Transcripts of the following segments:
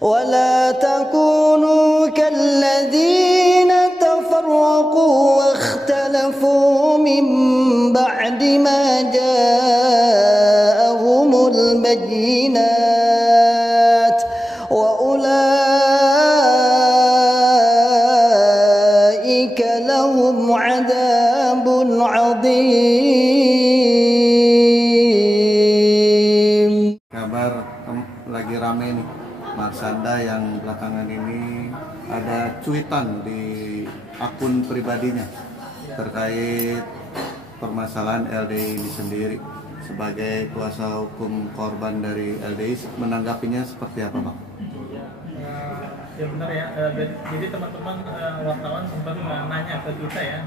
ولا تكونوا كالذين تفرقوا واختلفوا من بعد ما جاءهم البينات وأولئك لهم عذاب عظيم. Kabar lagi rame nih Marsanda yang belakangan ini ada cuitan di akun pribadinya terkait permasalahan LDI ini sendiri. Sebagai kuasa hukum korban dari LDI, menanggapinya seperti apa, Bang? Ya benar ya, jadi teman-teman wartawan sempat nanya ke kita ya,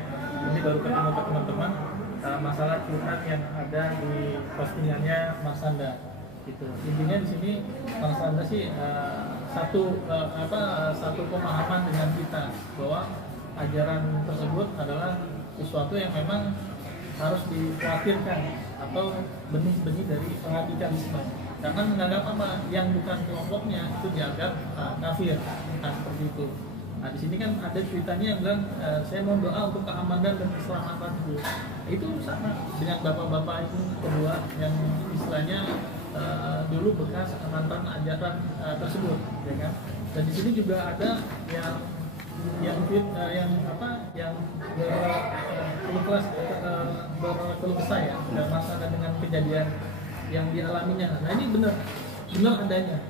ini baru ketemu ke teman-teman masalah curhat yang ada di postingannya Marsanda. Gitu. Intinya di sini Marsanda sih satu pemahaman dengan kita bahwa ajaran tersebut adalah sesuatu yang memang harus dikhawatirkan atau benih-benih dari radikalisme. Karena menganggap apa yang bukan kelompoknya itu dianggap kafir, seperti itu. Nah di sini kan ada cuitannya yang bilang saya mohon doa untuk keamanan dan keselamatan itu. Itu sama dengan bapak-bapak itu kedua yang istilahnya dulu bekas mantan ajaran tersebut, ya kan? Dan di sini juga ada yang berkeluh kesah ya, dan masalah dengan kejadian yang dialaminya. Nah ini benar adanya,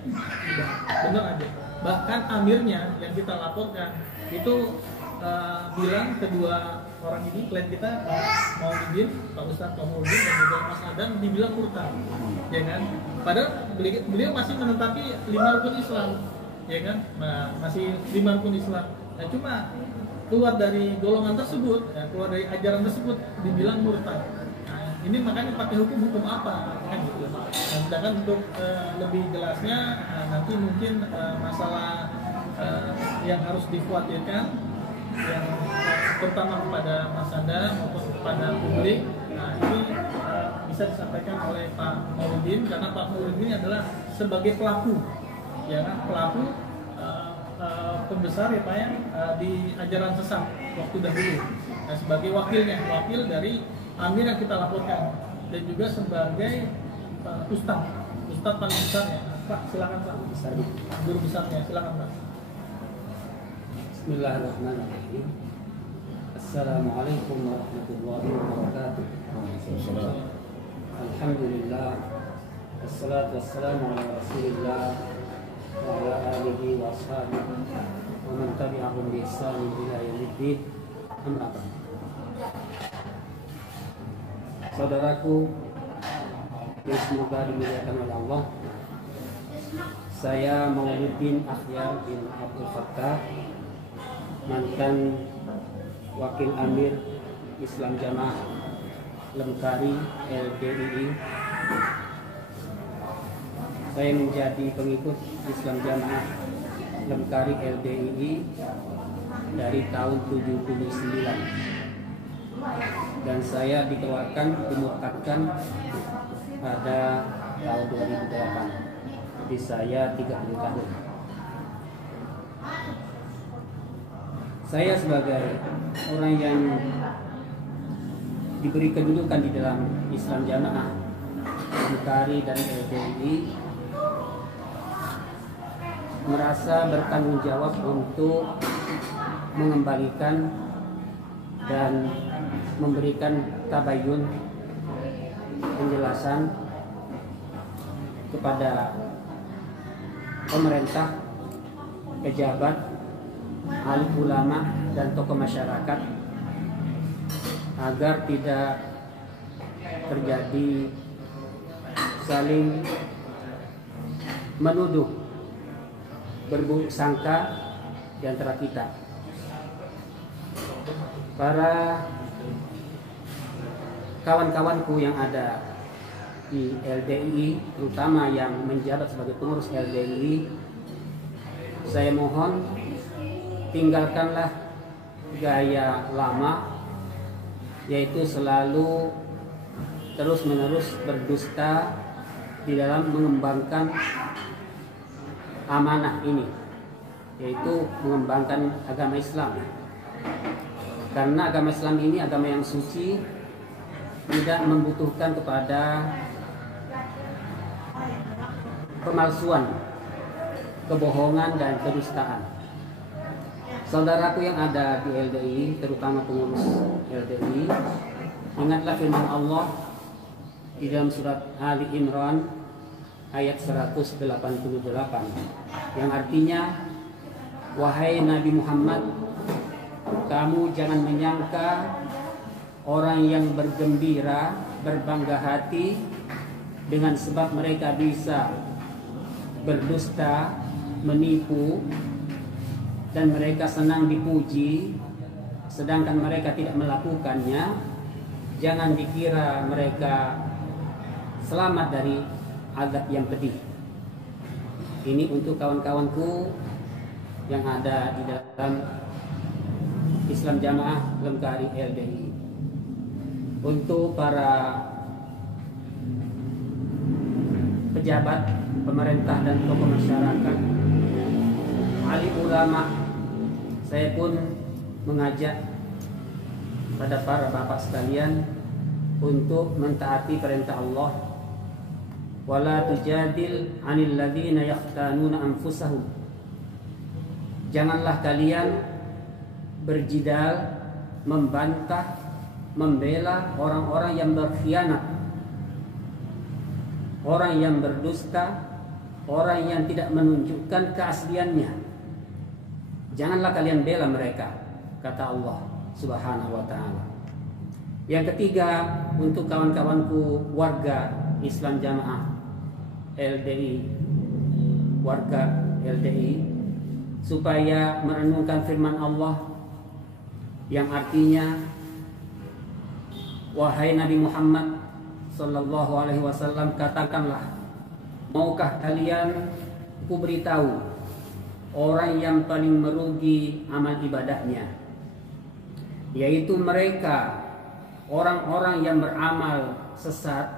benar ada. Bahkan amirnya yang kita laporkan itu bilang kedua orang ini, klien kita Pak Maulidin, Pak Ustadz Maulidin dan juga Mas Adam dibilang murtad, ya kan? Padahal beliau masih menetapi 5 rukun Islam, ya kan? Nah, masih 5 rukun Islam. Nah, cuma keluar dari golongan tersebut, ya, keluar dari ajaran tersebut dibilang murtad. Nah, ini makanya pakai hukum apa, kan gitu. Nah, sedangkan untuk lebih jelasnya nanti mungkin masalah yang harus dikhawatirkan yang terutama kepada Marsanda maupun kepada publik, nah ini bisa disampaikan oleh Pak Maulidin, karena Pak Maulidin adalah sebagai pelaku, ya kan, pelaku pembesar ya Pak ya, di ajaran sesat waktu dahulu. Nah, sebagai wakil dari Amir yang kita laporkan, dan juga sebagai Ustadz paling besarnya. Pak silakan Pak, guru besarnya, silakan Pak. Bismillahirrahmanirrahim. Assalamualaikum warahmatullahi wabarakatuh. Alhamdulillah, wassalatu wassalamu ala rasulillah wa ala alihi wa ashabihi wa man tabi'ahum bi ihsan ila yaumiddin. Amma ba'd. Saudaraku yang semoga dimuliakan oleh Allah, saya Maulidin Akhyar bin Abdul Fattah, mantan Wakil Amir Islam Jamaah Lemkari LDII. Saya menjadi pengikut Islam Jamaah Lemkari LDII dari tahun 79, dan saya dikeluarkan, dimurtadkan pada tahun 2008. Jadi saya 30 tahun. Saya sebagai orang yang diberi kedudukan di dalam Islam Jamaah Lemkari dan LDII merasa bertanggung jawab untuk mengembalikan dan memberikan tabayun, penjelasan kepada pemerintah, pejabat, alim ulama dan tokoh masyarakat agar tidak terjadi saling menuduh, berburuk sangka di antara kita. Para kawan-kawanku yang ada di LDII, terutama yang menjabat sebagai pengurus LDII, saya mohon tinggalkanlah gaya lama, yaitu selalu terus-menerus berdusta di dalam mengembangkan amanah ini, yaitu mengembangkan agama Islam. Karena agama Islam ini agama yang suci, tidak membutuhkan kepada pemalsuan, kebohongan dan kedustaan. Saudaraku yang ada di LDI, terutama pengurus LDI, ingatlah firman Allah di dalam surat Ali Imran ayat 188 yang artinya, wahai Nabi Muhammad, kamu jangan menyangka orang yang bergembira, berbangga hati dengan sebab mereka bisa berdusta, menipu, dan mereka senang dipuji, sedangkan mereka tidak melakukannya. Jangan dikira mereka selamat dari azab yang pedih. Ini untuk kawan-kawanku yang ada di dalam Islam Jamaah Lengkari LDI. Untuk para pejabat, pemerintah dan tokoh masyarakat, alim ulama, saya pun mengajak pada para bapak sekalian untuk mentaati perintah Allah. Wala tujadil 'anil ladzina yahtanuna anfusahum. Janganlah kalian berjidal, membantah, membela orang-orang yang berkhianat, orang yang berdusta, orang yang tidak menunjukkan keasliannya. Janganlah kalian bela mereka, kata Allah Subhanahu wa ta'ala. Yang ketiga, untuk kawan-kawanku warga Islam Jamaah LDI, warga LDI, supaya merenungkan firman Allah yang artinya, wahai Nabi Muhammad sallallahu alaihi wasallam, katakanlah, maukah kalian ku beritahu orang yang paling merugi amal ibadahnya, yaitu mereka orang-orang yang beramal sesat,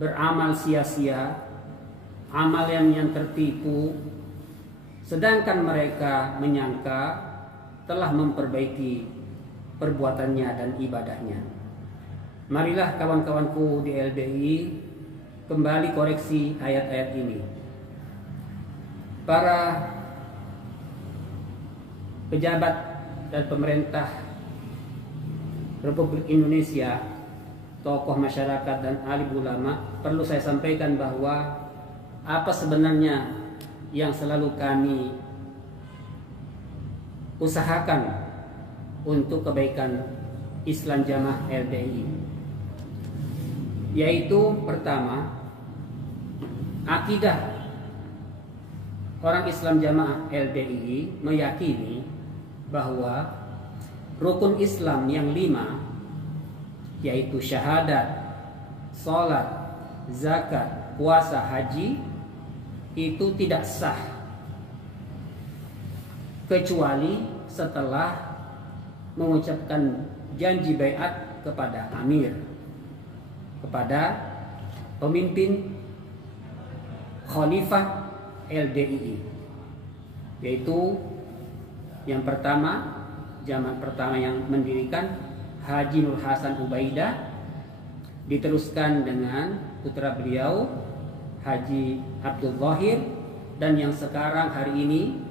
beramal sia-sia, amal yang tertipu, sedangkan mereka menyangka telah memperbaiki perbuatannya dan ibadahnya. Marilah kawan-kawanku di LDI kembali koreksi ayat-ayat ini. Para pejabat dan pemerintah Republik Indonesia, tokoh masyarakat dan alim ulama, perlu saya sampaikan bahwa apa sebenarnya yang selalu kami usahakan untuk kebaikan Islam Jamaah LDI, yaitu pertama, akidah orang Islam Jamaah LDI meyakini bahwa rukun Islam yang 5, yaitu syahadat, sholat, zakat, puasa, haji, itu tidak sah kecuali setelah mengucapkan janji baiat kepada amir, kepada pemimpin khalifah LDI, yaitu yang pertama, zaman pertama yang mendirikan Haji Nur Hasan Ubaidah, diteruskan dengan putra beliau Haji Abdul Zahir, dan yang sekarang hari ini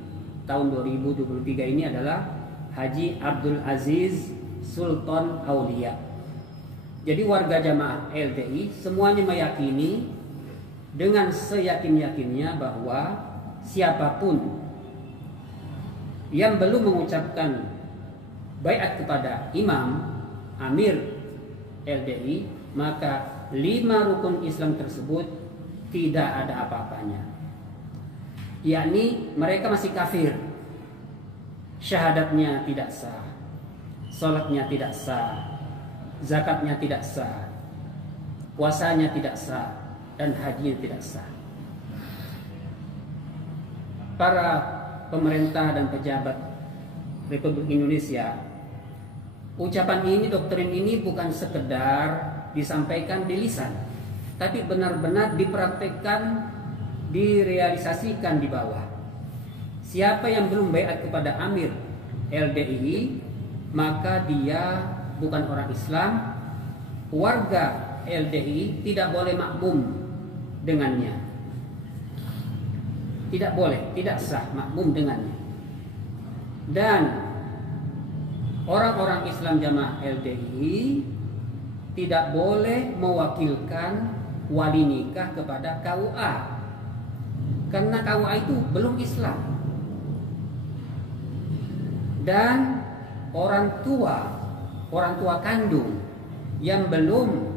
tahun 2023 ini adalah Haji Abdul Aziz Sultan Aulia. Jadi warga jamaah LDI semuanya meyakini dengan seyakin-yakinnya bahwa siapapun yang belum mengucapkan baiat kepada imam, amir LDI, maka 5 rukun Islam tersebut tidak ada apa-apanya. Yakni mereka masih kafir, syahadatnya tidak sah, sholatnya tidak sah, zakatnya tidak sah, puasanya tidak sah, dan hajinya tidak sah. Para pemerintah dan pejabat Republik Indonesia, ucapan ini, doktrin ini bukan sekedar disampaikan di lisan, tapi benar-benar dipraktekkan, direalisasikan di bawah. siapa yang belum baiat kepada Amir LDII, maka dia bukan orang Islam. Warga LDII tidak boleh makmum dengannya. Tidak boleh, tidak sah makmum dengannya. Dan orang-orang Islam jamaah LDII tidak boleh mewakilkan wali nikah kepada KUA, karena KUA itu belum Islam. Dan orang tua kandung yang belum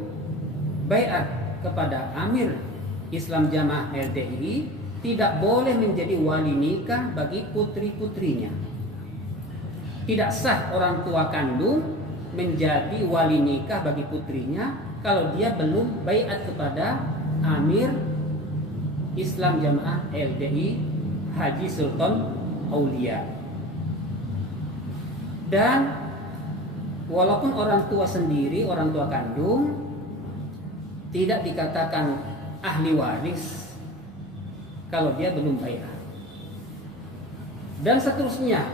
baiat kepada Amir Islam Jamaah LDII tidak boleh menjadi wali nikah bagi putri-putrinya. Tidak sah orang tua kandung menjadi wali nikah bagi putrinya kalau dia belum baiat kepada Amir Islam Jamaah LDII Haji Sultan Aulia. Dan walaupun orang tua sendiri, orang tua kandung tidak dikatakan ahli waris kalau dia belum baiat. Dan seterusnya,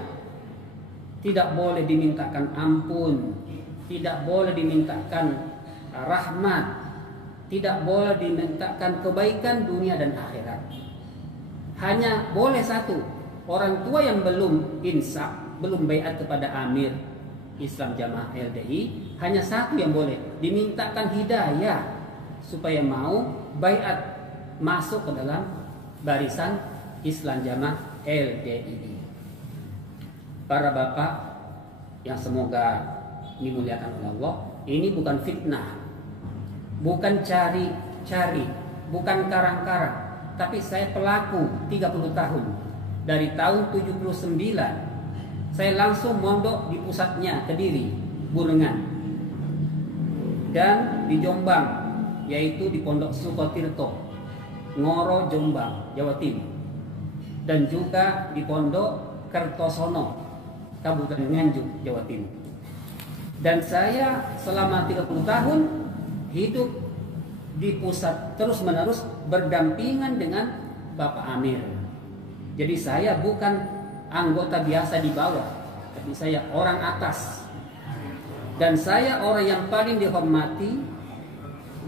tidak boleh dimintakan ampun, tidak boleh dimintakan rahmat, tidak boleh dimintakan kebaikan dunia dan akhirat. Hanya boleh satu, orang tua yang belum insaf, belum baiat kepada Amir Islam Jamaah LDII, hanya satu yang boleh, dimintakan hidayah supaya mau baiat masuk ke dalam barisan Islam Jamaah LDII. Para bapak yang semoga dimuliakan oleh Allah, ini bukan fitnah, bukan cari-cari, bukan karang-karang, tapi saya pelaku 30 tahun. Dari tahun 79 saya langsung mondok di pusatnya Kediri, Burengan, dan di Jombang, yaitu di Pondok Sukotirto, Ngoro, Jombang, Jawa Timur, dan juga di Pondok Kertosono, Kabupaten Nganjuk, Jawa Timur. Dan saya selama 30 tahun hidup di pusat terus-menerus berdampingan dengan Bapak Amir. Jadi saya bukan anggota biasa di bawah, tapi saya orang atas. Dan saya orang yang paling dihormati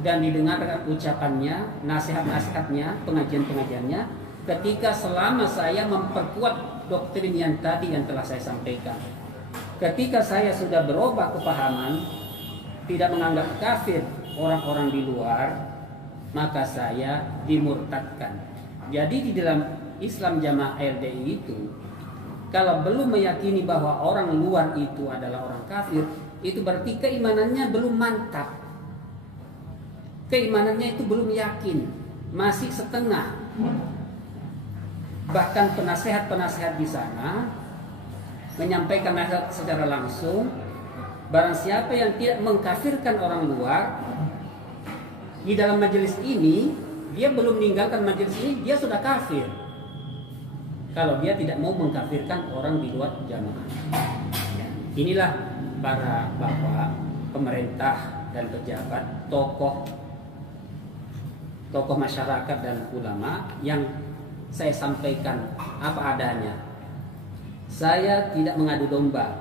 dan didengarkan ucapannya, nasihat-nasihatnya, pengajian-pengajiannya ketika selama saya memperkuat doktrin yang tadi yang telah saya sampaikan. Ketika saya sudah berubah kepahaman, tidak menganggap kafir orang-orang di luar, maka saya dimurtadkan. Jadi di dalam Islam Jamaah LDII itu, kalau belum meyakini bahwa orang luar itu adalah orang kafir, itu berarti keimanannya belum mantap. Keimanannya itu belum yakin, masih setengah. Bahkan penasehat-penasehat di sana menyampaikan nasihat secara langsung, barang siapa yang tidak mengkafirkan orang luar di dalam majelis ini, dia belum meninggalkan majelis ini, dia sudah kafir. Kalau dia tidak mau mengkafirkan orang di luar jamaah. Inilah para bapak, pemerintah dan pejabat, tokoh masyarakat dan ulama yang saya sampaikan apa adanya. Saya tidak mengadu domba.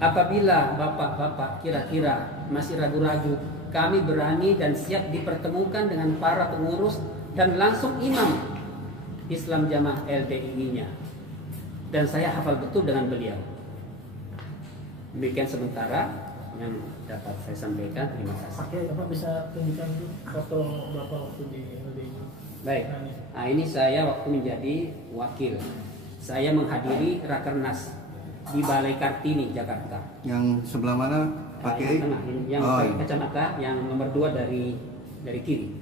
Apabila bapak-bapak kira-kira masih ragu-ragu, kami berani dan siap dipertemukan dengan para pengurus dan langsung imam Islam Jamaah LDII-nya. Dan saya hafal betul dengan beliau. Demikian sementara yang dapat saya sampaikan. Terima kasih. Oke, Bapak bisa tunjukkan foto Bapak waktu di LDII. Baik. Nah, ini saya waktu menjadi wakil. Saya menghadiri Rakernas di Balai Kartini, Jakarta. Yang sebelah mana pakai? Yang pakai kacamata, yang nomor 2 dari kiri.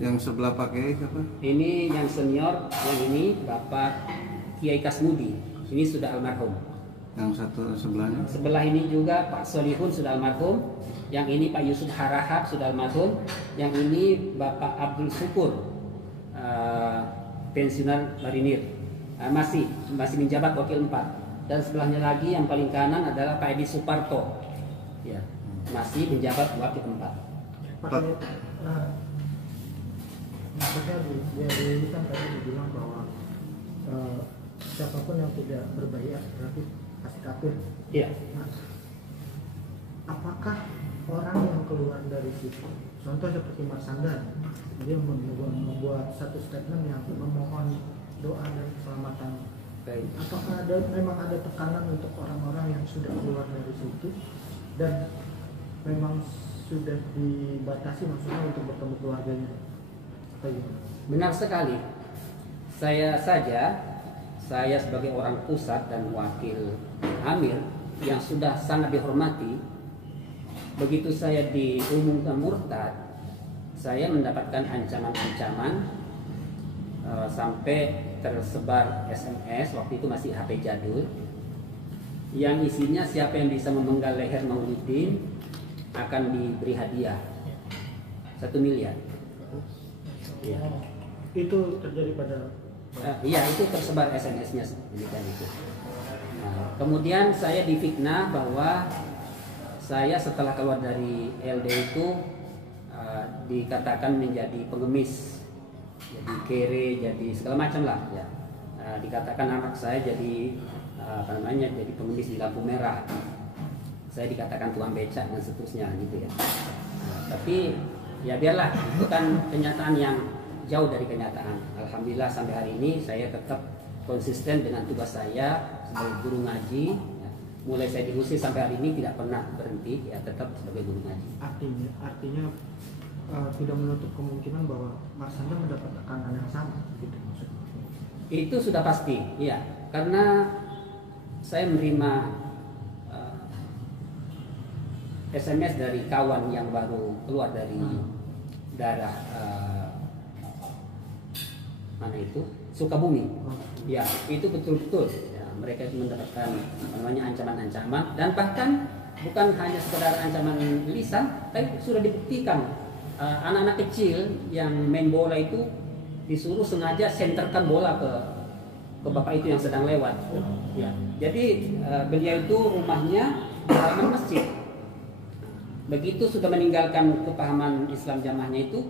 Yang sebelah pakai siapa? Ini yang senior, yang ini Bapak Kiai Kasmudi. Ini sudah almarhum. Yang satu sebelahnya? Sebelah ini juga Pak Solihun sudah almarhum. Yang ini Pak Yusuf Harahap sudah almarhum. Yang ini Bapak Abdul Syukur, pensiunan marinir, masih menjabat wakil 4. Dan sebelahnya lagi yang paling kanan adalah Pak Edi Suparto, ya, masih menjabat wakil 4. Maksudnya dia ini kan tadi dibilang bahwa siapapun yang tidak berbaiat berarti pasti kafir. Iya. Nah, apakah orang yang keluar dari situ, contoh seperti Mas Sanda, dia membuat satu statement yang memohon doa dan keselamatan. Baik. Apakah memang ada tekanan untuk orang-orang yang sudah keluar dari situ dan memang sudah dibatasi maksudnya untuk bertemu keluarganya? Atau gimana? Benar sekali. Saya sebagai orang pusat dan wakil Amir yang sudah sangat dihormati, begitu saya diumumkan murtad, saya mendapatkan ancaman-ancaman sampai tersebar SMS, waktu itu masih HP jadul, yang isinya siapa yang bisa memenggal leher Mauludin akan diberi hadiah 1 miliar. Ya. Itu terjadi pada Iya, itu tersebar SMS-nya demikian itu. Nah, kemudian saya difitnah bahwa saya setelah keluar dari LD itu dikatakan menjadi pengemis, jadi kere, jadi segala macam lah ya. Dikatakan anak saya jadi jadi pengemis di lampu merah. Saya dikatakan tukang becak dan seterusnya gitu ya. Tapi ya biarlah, itu kan kenyataan yang jauh dari kenyataan. Alhamdulillah sampai hari ini saya tetap konsisten dengan tugas saya sebagai guru ngaji. Ya. Mulai saya diusir sampai hari ini tidak pernah berhenti, ya tetap sebagai guru ngaji. Artinya tidak menutup kemungkinan bahwa Mas Sanda mendapat tekanan yang sama, gitu maksudnya. Itu sudah pasti, ya, karena saya menerima SMS dari kawan yang baru keluar dari daerah mana itu Sukabumi, ya itu betul-betul ya, mereka itu mendapatkan ancaman-ancaman, dan bahkan bukan hanya sekedar ancaman lisan, tapi sudah dibuktikan anak-anak kecil yang main bola itu disuruh sengaja senterkan bola ke bapak itu yang sedang lewat, ya. Jadi beliau itu rumahnya di halaman masjid. Begitu sudah meninggalkan kepahaman Islam jamaahnya itu,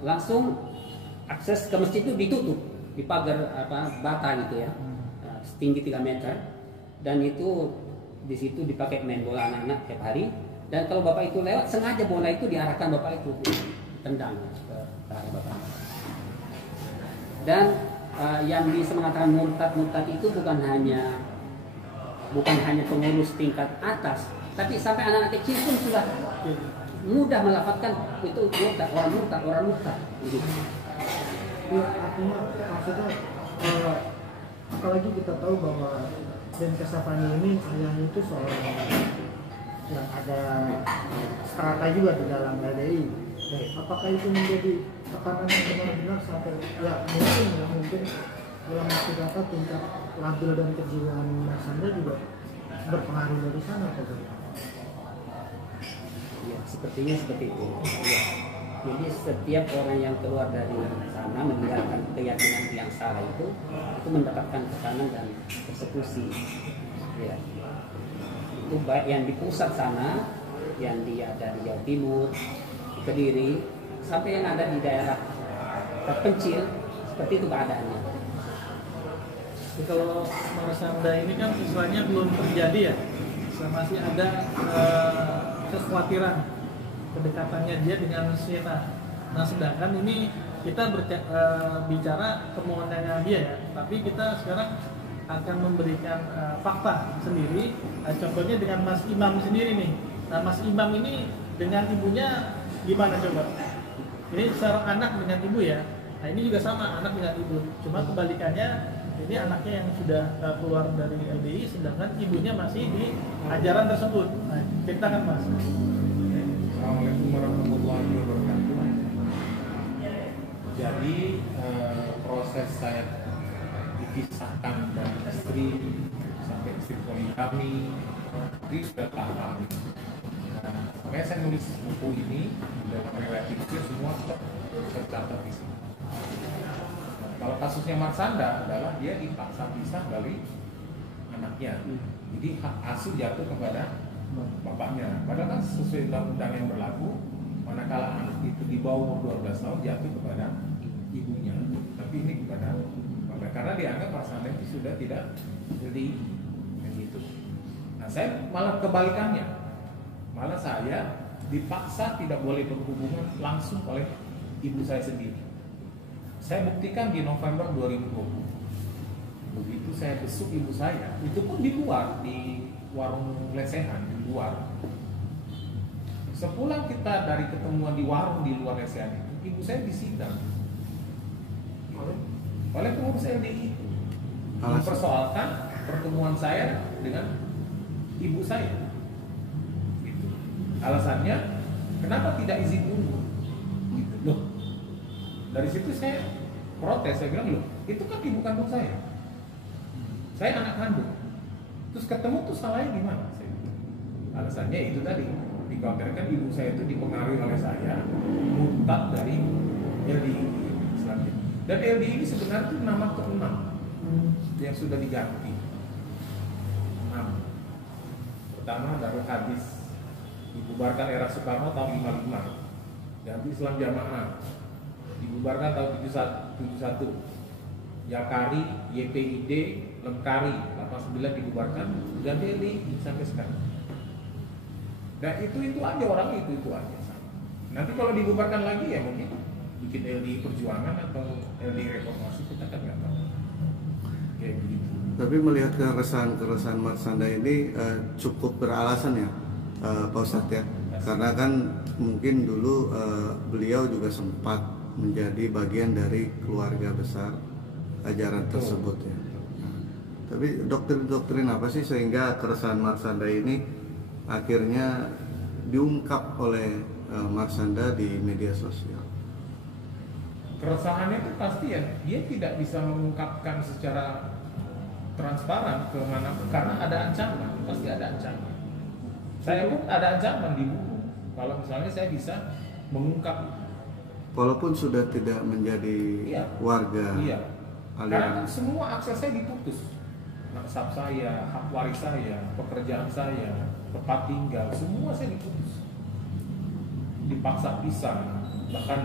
langsung akses ke masjid itu ditutup, dipagar bata gitu ya, setinggi 3 meter, dan itu di situ dipakai main bola anak-anak tiap hari. Dan kalau bapak itu lewat, sengaja bola itu diarahkan bapak itu, tendang ke arah bapak. Dan yang bisa mengatakan murtad itu bukan hanya pengurus tingkat atas, tapi sampai anak-anak kecil pun sudah mudah melafazkan itu orang murtad gitu. Ya, artinya maksudnya apalagi kita tahu bahwa Ben Kesafani ini ayahnya itu seorang yang ada strata juga di dalam LDI. Apakah itu menjadi tekanan yang benar-benar sampai mungkin dalam waktu data tingkat labil dan kejiwaan Mas Sanda juga berpengaruh dari sana atau bagaimana? Ya, sepertinya seperti itu. Ya. Jadi setiap orang yang keluar dari sana meninggalkan keyakinan yang salah itu mendapatkan tekanan dan persekusi. Ya. Itu baik yang di pusat sana, yang ada di Jawa Timur, di Kediri, sampai yang ada di daerah terpencil, seperti itu keadaannya. Jadi kalau Marasanda ini kan istilahnya belum terjadi ya, masih ada kekhawatiran kedekatannya dia dengan Syiah. Nah sedangkan ini kita bicara permohonannya dia ya, tapi kita sekarang akan memberikan fakta sendiri. Contohnya dengan Mas Imam sendiri nih. Nah Mas Imam ini dengan ibunya gimana coba? Ini seorang anak dengan ibu ya. Nah ini juga sama, anak dengan ibu. Cuma kebalikannya, ini anaknya yang sudah keluar dari LDI, sedangkan ibunya masih di ajaran tersebut. Nah, ceritakan Mas. Assalamualaikum warahmatullahi wabarakatuh. Jadi proses saya dipisahkan dari istri sampai istri poligami ini sudah lama. Makanya saya nulis buku ini dalam riwayat itu semua tercatat di sini. Kalau kasusnya Marshanda adalah dia dipaksa pisah dari anaknya, jadi hak asuh jatuh kepada bapaknya. Padahal kan sesuai undang-undang yang berlaku, manakala anak itu di bawah umur 12 tahun jatuh kepada ibunya, tapi ini kepada bapak. Karena dianggap Marsanda itu sudah tidak LDI gitu. Nah saya malah kebalikannya, malah saya dipaksa tidak boleh berhubungan langsung oleh ibu saya sendiri. Saya buktikan di November 2020. Begitu saya besuk ibu saya, itu pun di luar, di warung lesehan di luar. Sepulang kita dari ketemuan di warung di luar lesehan itu, ibu saya disidang oleh pengurus LDI itu, mempersoalkan pertemuan saya dengan ibu saya. Gitu. Alasannya, kenapa tidak izin dulu? Gitu. Loh, dari situ saya protes, saya bilang, loh, itu kan ibu kandung saya anak kandung, terus ketemu tuh salahnya gimana? Alasannya itu tadi, dikhawatirkan ibu saya itu dipengaruhi oleh saya, murtad dari LDI selanjutnya. Dan LDI ini sebenarnya itu nama ke-6 yang sudah diganti. 6. Pertama Darul Hadis, dibubarkan era Soekarno tahun 55, ganti Islam Jamaah, dibubarkan tahun 71. Yakari, YPID, Lengkari, 89 dibubarkan, ganti LDI sampai sekarang. Dan itu aja orang itu aja. Nanti kalau dibubarkan lagi ya mungkin bikin LDI Perjuangan atau LDI Reformasi, kita kan nggak tahu. Kayak begitu. Tapi melihat keresahan Marsanda ini cukup beralasan ya, Pak Ustadz ya. Karena kan mungkin dulu beliau juga sempat menjadi bagian dari keluarga besar ajaran tersebut ya. Nah, tapi doktrin apa sih sehingga keresahan Marsanda ini akhirnya diungkap oleh Marsanda di media sosial? Keresahannya itu pasti ya, dia tidak bisa mengungkapkan secara transparan ke mana, karena ada ancaman, pasti ada ancaman. Saya pun ada ancaman di buku, kalau misalnya saya bisa mengungkap. Walaupun sudah tidak menjadi warga. Iya. Aliran. Karena semua akses saya diputus, nasab saya, hak waris saya, pekerjaan saya, tempat tinggal, semua saya diputus, dipaksa pisah. Bahkan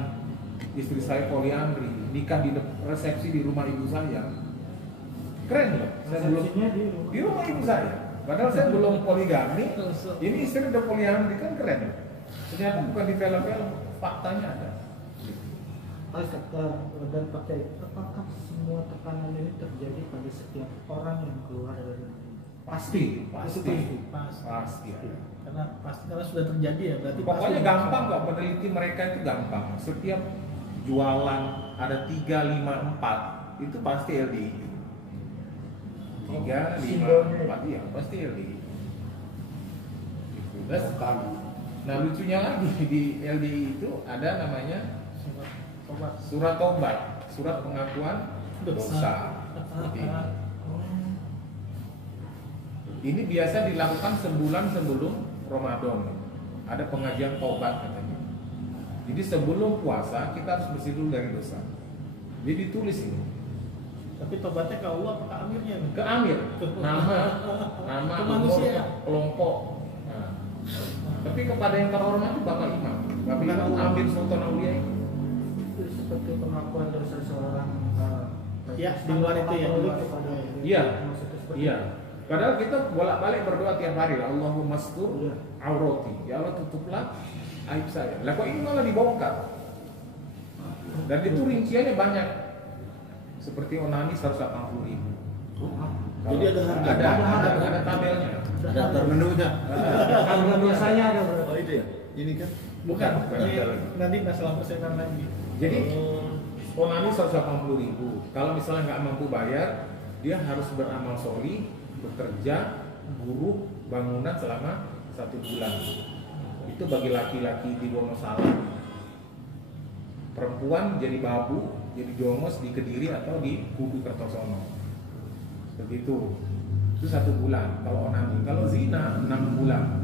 istri saya poliandri, nikah di resepsi di rumah ibu saya. Keren loh, saya belum di rumah ibu saya. Padahal saya belum poligami, ini istri udah poliandri, kan keren loh. Ternyata bukan di film-film, faktanya ada. Dan Pak Kiai, apakah semua tekanan ini terjadi pada setiap orang yang keluar dari negeri? Pasti. Karena sudah terjadi ya, berarti Pokoknya pasti gampang kok, peneliti mereka itu gampang. Setiap jualan ada 3, 5, 4 itu pasti LDI. 3, 5, 4 iya pasti LDI. Terus, nah lucunya lagi di LDI itu ada namanya surat tobat, surat pengakuan dosa. Seperti ini. Ini biasa dilakukan sebulan sebelum Ramadan. Ada pengajian tobat katanya. Jadi sebelum puasa kita harus bersih dulu dari dosa. Jadi ditulis ini. Tapi tobatnya ke Allah apa ke amirnya? Ke amir. Nama, ke manusia. Kelompok. Nah. Tapi kepada yang terhormat itu Bapak Imam. Bapak Imam Amir Sultan Aulia itu. Itu seperti pengakuan dosa seorang ya, di luar itu ya dulu. Iya. Iya. Padahal kita bolak-balik berdoa tiap hari, Allahumma stur aurati. Ya Allah tutuplah aib saya. Lah kok ini malah dibongkar. Dan itu rinciannya banyak. Seperti onani 180.000. Jadi ada tabelnya. Daftar menunya. Kalau dosanya ada berapa? Oh itu ya? Ini kan? Bukan. Nanti masalah persenan lagi. Jadi onani 180.000. Kalau misalnya nggak mampu bayar, dia harus beramal sholih, bekerja, buruh, bangunan selama 1 bulan. Itu bagi laki-laki di Wonosalam. Perempuan jadi babu, jadi jongos di Kediri atau di Kudu Kertosono. Seperti itu. Itu 1 bulan. Kalau onani, kalau zina 6 bulan.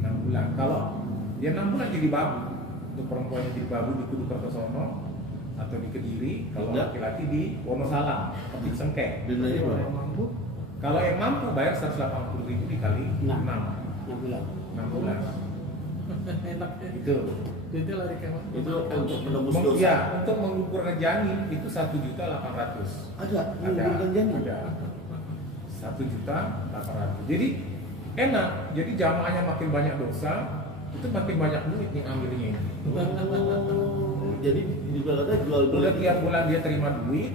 6 bulan. Kalau dia 6 bulan jadi babu. Untuk perempuan yang jadi babu di Kudu Kertosono atau di Kediri, kalau laki-laki di Wonosalam, di Sengkek. Dendanya berapa? Mampu? Kalau yang mampu bayar 180.000 dikali 6 6 bulan. 6 bulan. Enak. Itu. Duitnya lari ke Itu untuk menembus dosa. Ya, untuk mengukur janin itu 1.800.000. Ada, mengukurkan janin. Ada. 1.800.000. Jadi enak. Jadi jamaahnya makin banyak dosa, itu makin banyak duit nih ambilnya ini. Oh, jadi di belakangnya jual Udah beli. tiap bulan dia terima duit,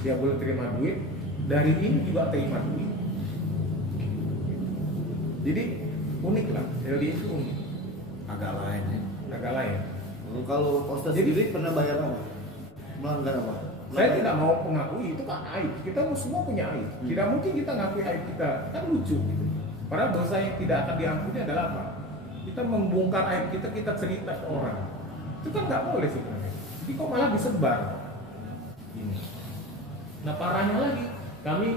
dia boleh terima duit, dari ini juga terima duit. Jadi unik lah, LD itu unik, Agak lain ya. agak lain. Kalau Ustaz Jadi- sendiri pernah bayar apa? Melanggar apa? Saya tidak mau mengakui itu kan aib. Kita semua punya aib. Tidak mungkin kita ngakui aib kita, kan lucu. Gitu. Padahal dosa yang tidak akan diampuni adalah apa? Kita membongkar aib kita, kita cerita ke orang. Itu kan nggak boleh sebenarnya. Tapi kok malah disebar. Ini. Nah parahnya lagi, kami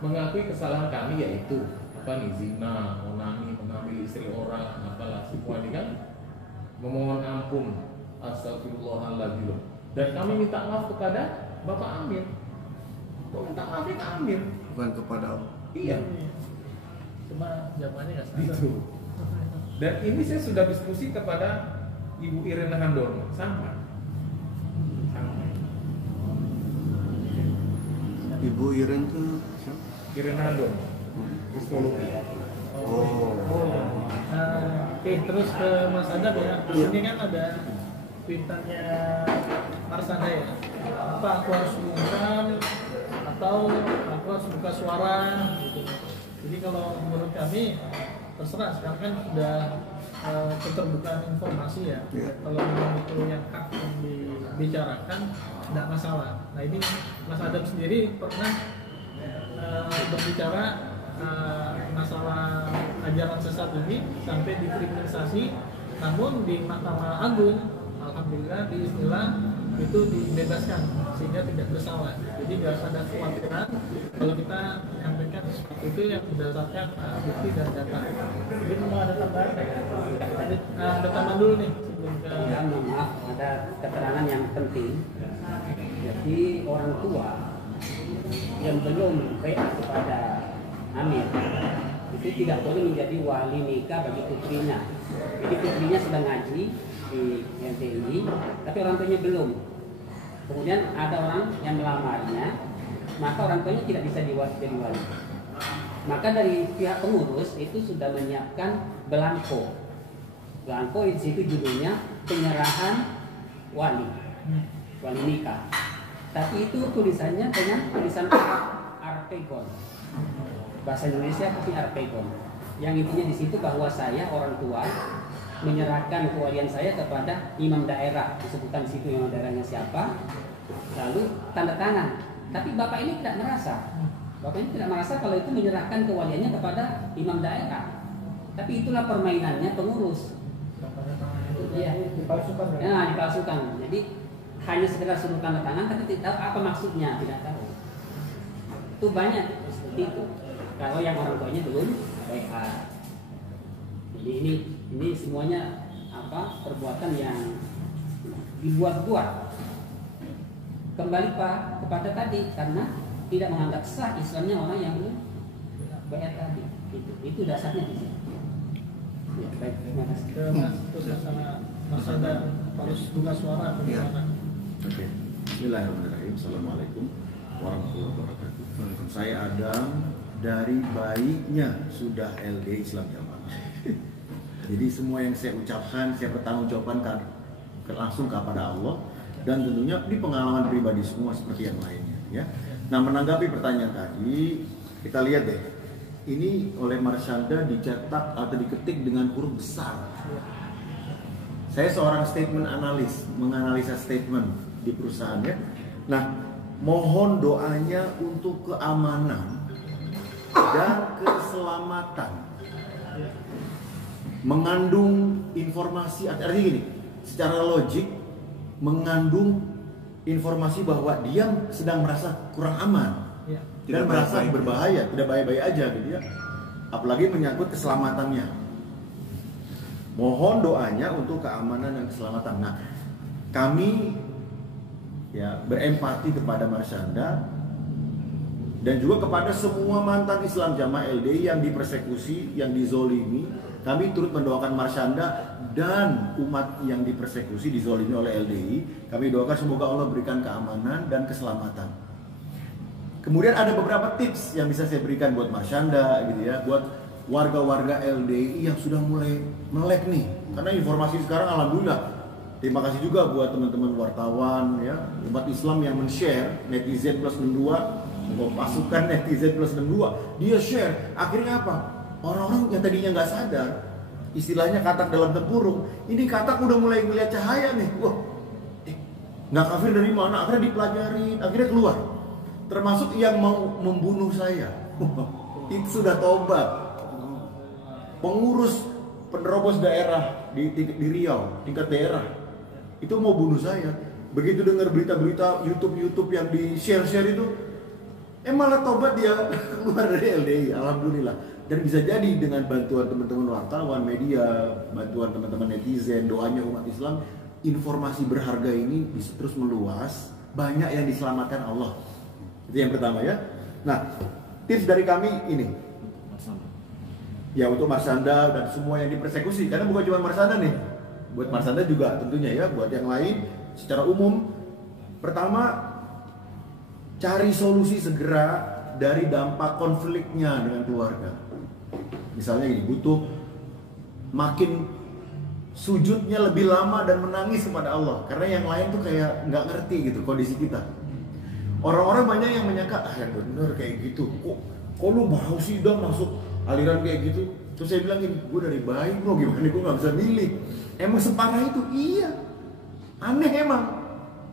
mengakui kesalahan kami yaitu apa nih, zina, onani, mengambil istri orang, apalah semua ini kan memohon ampun, astagfirullahaladzim. Dan kami minta maaf kepada Bapak Amir. Kok minta maafnya ke Amir? Bukan kepada Allah. Iya, Cuma jawabannya nggak sadar. gitu. Dan ini saya sudah diskusi kepada Ibu Irena Handorno, sama. Ibu Iren tuh siapa? Irena Handorno, psikologi. Oh. Oke, terus ke Mas Adam ya. Di sini kan ada tweetannya Marsanda ya. Apa aku harus umumkan atau aku harus buka suara gitu. Jadi kalau menurut kami terserah, sekarang kan sudah keterbukaan informasi ya. Iya. Kalau memang itu yang hak yang dibicarakan tidak masalah. Nah ini Mas Adam sendiri pernah berbicara masalah ajaran sesat ini sampai dikriminalisasi, namun di Mahkamah Agung alhamdulillah diistilah itu dibebaskan sehingga tidak bersalah. Jadi nggak ada kekhawatiran kalau kita menyampaikan sesuatu itu yang berdasarkan bukti dan data. Jadi mau ada tambahan? Ada tambahan dulu nih sebelum ke Ya, mohon maaf, ada keterangan yang penting. Jadi orang tua yang belum baiat kepada Amir itu tidak boleh menjadi wali nikah bagi putrinya. Jadi putrinya sedang ngaji di LTI, tapi orang tuanya belum. Kemudian ada orang yang melamarnya, maka orang tuanya tidak bisa jadi wali. Maka dari pihak pengurus itu sudah menyiapkan belangko. Belangko di situ judulnya penyerahan wali nikah. Tapi itu tulisannya dengan tulisan Arpegon. Bahasa Indonesia tapi Arpegon. Yang intinya di situ bahwa saya orang tua menyerahkan kewalian saya kepada imam daerah, disebutkan di situ imam daerahnya siapa, lalu tanda tangan. Tapi bapak ini tidak merasa, kalau itu menyerahkan kewaliannya kepada imam daerah. Tapi itulah permainannya pengurus. Iya, Dipalsukan. ya, dipalsukan. Jadi hanya sekedar suruh tanda tangan, tapi tidak tahu apa maksudnya, tidak tahu. Itu banyak seperti itu. Kalau yang orang tuanya belum baiat. Jadi ini semuanya perbuatan yang dibuat-buat. Kembali Pak kepada tadi, karena tidak menganggap sah Islamnya orang yang belum baiat tadi. Itu dasarnya di sini. Ya, baik, terima kasih. ke Mas terus Mas Adam harus buka suara atau Iya. gimana? Oke. Bismillahirrahmanirrahim. Assalamualaikum warahmatullahi wabarakatuh. Saya Adam, dari bayinya sudah LD Islam Jamaah. Jadi semua yang saya ucapkan, saya bertanggungjawabkan langsung kepada Allah, dan tentunya ini pengalaman pribadi semua seperti yang lainnya ya. Nah, menanggapi pertanyaan tadi, kita lihat deh. Ini oleh Marsanda dicetak atau diketik dengan huruf besar. Saya seorang statement analis, menganalisa statement di perusahaannya. Nah, mohon doanya untuk keamanan dan keselamatan. Mengandung informasi, artinya gini, secara logik mengandung informasi bahwa dia sedang merasa kurang aman. Ya. Dan Tidak merasa baik-baik. berbahaya, tidak baik-baik aja gitu ya. Apalagi menyangkut keselamatannya. Mohon doanya untuk keamanan dan keselamatan. Nah, kami ya berempati kepada Marsanda Dan juga kepada semua mantan Islam jamaah LDI yang dipersekusi, yang dizolimi, kami turut mendoakan Marsyanda dan umat yang dipersekusi, dizolimi oleh LDI. Kami doakan semoga Allah berikan keamanan dan keselamatan. Kemudian ada beberapa tips yang bisa saya berikan buat Marsyanda gitu ya, buat warga-warga LDI yang sudah mulai melek nih. Karena informasi sekarang alhamdulillah. Terima kasih juga buat teman-teman wartawan ya, umat Islam yang men-share netizen plus 62, pasukan netizen plus 62, dia share. Akhirnya apa? Orang-orang yang tadinya nggak sadar, istilahnya katak dalam tempurung, ini katak udah mulai ngeliat cahaya nih. Wah, nggak kafir dari mana? Akhirnya dipelajari, akhirnya keluar. Termasuk yang mau membunuh saya, itu sudah tobat. Pengurus penerobos daerah di Riau, tingkat daerah, itu mau bunuh saya. Begitu dengar berita-berita YouTube yang di share itu, malah tobat dia keluar dari LDI, alhamdulillah. Dan bisa jadi dengan bantuan teman-teman wartawan, media, bantuan teman-teman netizen, doanya umat Islam, informasi berharga ini bisa terus meluas, banyak yang diselamatkan Allah. Itu yang pertama ya. Nah, tips dari kami ini. Ya untuk Marsyanda dan semua yang dipersekusi, karena bukan cuma Marsyanda nih, buat Marsyanda juga tentunya ya, buat yang lain secara umum. Pertama, cari solusi segera dari dampak konfliknya dengan keluarga. Misalnya ini, butuh makin sujudnya lebih lama dan menangis kepada Allah, karena yang lain tuh kayak nggak ngerti gitu kondisi kita. Orang-orang banyak yang menyangka, yang bener kayak gitu, kok lu mau sih dong masuk aliran kayak gitu. Terus saya bilang gini, gue dari bayi bro, gimana gue gak bisa milih. Emang separah itu? Iya, aneh emang,